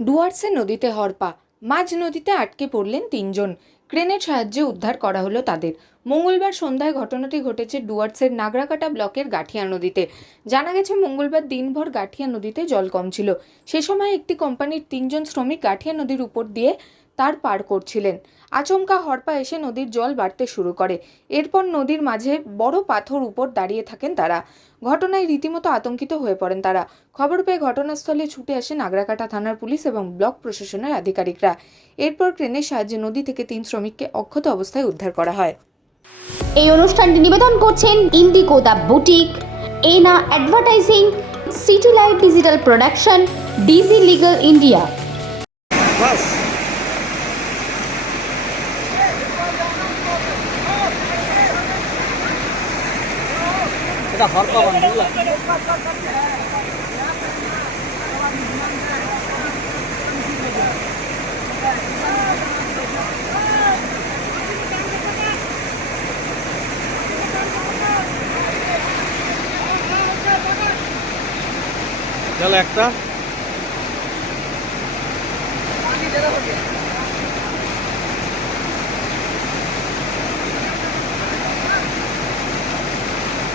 ডুয়ার্সে নদীতে হরপা, মাঝ নদীতে আটকে পড়লেন তিনজন। ক্রেনের সাহায্যে উদ্ধার করা হলো তাদের। মঙ্গলবার সন্ধ্যায় ঘটনাটি ঘটেছে ডুয়ার্সের নাগরাকাটা ব্লকের গাঠিয়া নদীতে। জানা গেছে, মঙ্গলবার দিনভর গাঠিয়া নদীতে জল কম ছিল। সে সময় একটি কোম্পানির তিনজন শ্রমিক গাঠিয়া নদীর উপর দিয়ে তার পার করছিলেন। আচমকা হরপা এসে নদীর জল বাড়তে শুরু করে। এরপর নদীর মাঝে বড় পাথর উপর দাঁড়িয়ে থাকেন তারা। ঘটনায় রীতিমতো আতঙ্কিত হয়ে পড়েন তারা। খবর পেয়ে ঘটনাস্থলে ছুটে আসেন আগ্রাকাটা থানার পুলিশ এবং ব্লক প্রশাসনের আধিকারিকরা। এরপর ক্রেনের সাহায্যে নদী থেকে তিন শ্রমিককে অক্ষত অবস্থায় উদ্ধার করা হয়। এই অনুষ্ঠানটি নিবেদন করছেন Indigo the boutique Ena advertising city light digital production digi legal India. এটা হরপা বান বুঝলা?